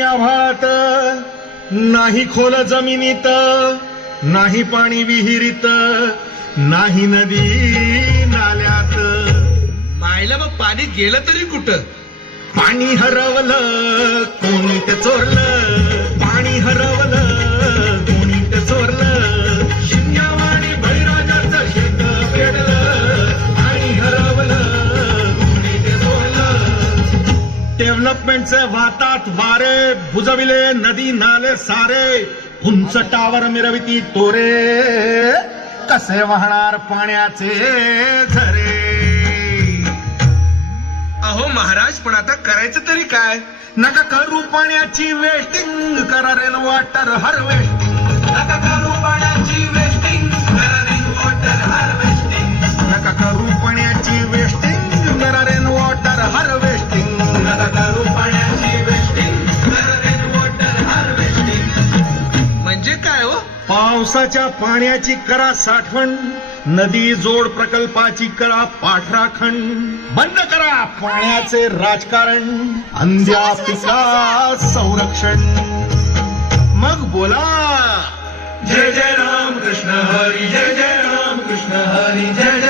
आभाळात नाही खोल जमिनीत, नाही पाणी विहिरीत, नाही नदी नाल्यात. मायला मग पाणी गेलं तरी कुठं? पाणी हरवलं कोणी ते चोरलं, पाणी हरवलं कोणी ते चोरलं. शिंग्यावाणी बळीराजाचं शेत पेटलं, पाणी हरवलं कोणी ते चोरलं. डेव्हलपमेंटचे वाहतात वारे, बुजविले नदी नाले सारे, उंच टावर मिरविती तोरे, कसे वाहणार पाण्याचे झरे. अहो महाराज, पण आता करायचं तरी काय? नका करू पाण्याची वेस्टिंग, करा रेन वॉटर हार्वेस्टिंग. नका करू पाण्याची वेस्टिंग, करा रेन वॉटर हार्वेस्टिंग. नका करू पाण्याची वेस्टिंग, करा रेन वॉटर हार्वेस्टिंग. नका करू पाण्याची वेस्टिंग, करा रेन वॉटर हार्वेस्टिंग. म्हणजे काय हो? पावसाच्या पाण्याची करा साठवण, नदी जोड प्रकल्पाची करा पाठराखण. बंद करा पाण्याचे राजकारण, अंध्या पिका संरक्षण. मग बोला जय जय राम कृष्ण हरी, जय जय राम कृष्ण हरी, जय